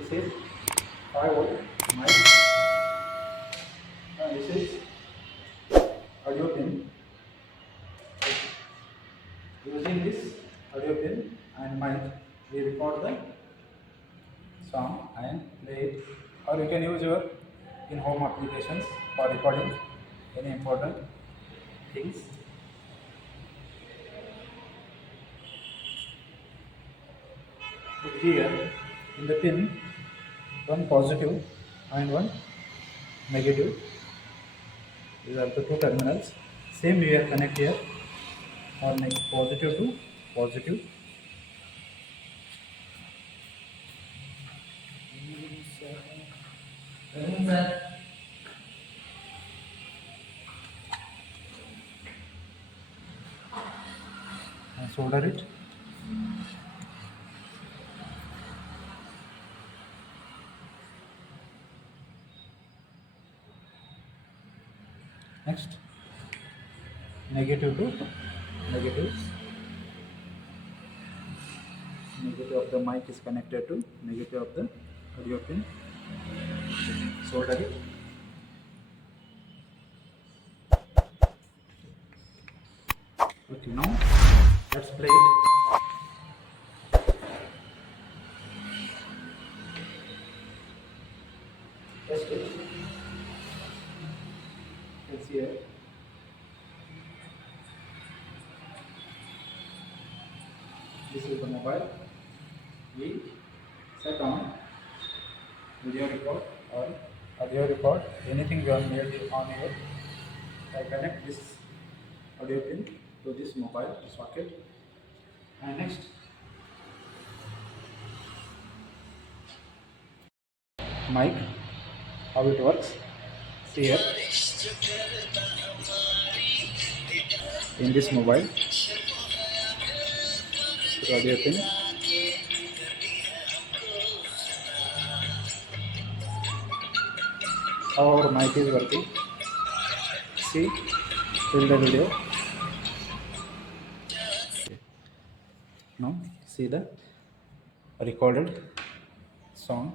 This is 5 volt mic. This is audio pin. Using this audio pin and mic, we record the song and play it. Or you can use your in-home applications for recording any important things. Here in the pin, one positive and one negative. These are the two terminals. Same we are connect here, or make positive to positive. And solder it. Next, negative to negative. Negative of the mic is connected to negative of the audio pin. Solder it. Okay, now let's play it. Test it. Let's see here. This is the mobile. We set on video record or audio record. Anything you are made on here. I connect this audio pin to this mobile socket. And next, mic, how it works. See here in this mobile audio pin. How our mic is working. See till the video. Now see the recorded song.